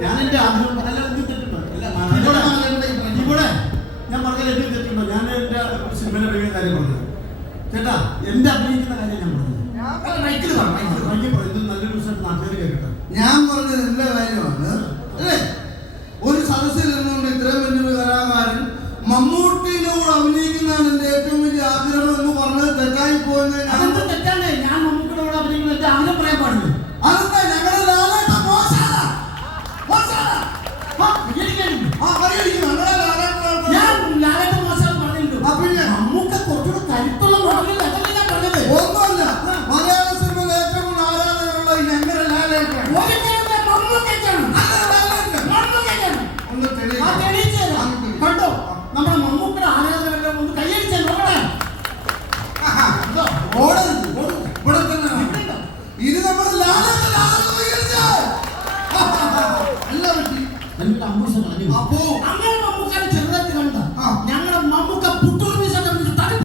ഞാൻ എന്റെ ആഗ്രഹം അല്ല എന്ത് തെറ്റുണ്ടോ ഞാൻ പറഞ്ഞാൽ എന്ത് തെറ്റുണ്ടോ ഞാൻ എന്റെ സിനിമയിലെ വലിയ കാര്യം പറഞ്ഞത് എന്റെ അഭിനയിക്കുന്ന കാര്യം ഞാൻ പറഞ്ഞത് ഞാൻ പറഞ്ഞത് എന്റെ കാര്യമാണ്. അല്ലേ? ഒരു സദസ്സിൽ ഇരുന്നുകൊണ്ട് ഇത്രയും വലിയൊരു കലാകാരൻ മമ്മൂട്ടിയുടെ കൂടെ അഭിനയിക്കുന്നതാണ് എന്റെ ഏറ്റവും വലിയ ആഗ്രഹം എന്ന് പറഞ്ഞത് തെറ്റായി അതെന്ത് തെറ്റാണ്? നമ്മുടെ മമ്മൂക്കയുടെ ആരാധകരെല്ലാം ഒന്ന് കൈയടിച്ച് നോക്കണേ ആഹാ. నన్ను అమ్మ ఇస్తాను అన్ని అప్పు అమ్మ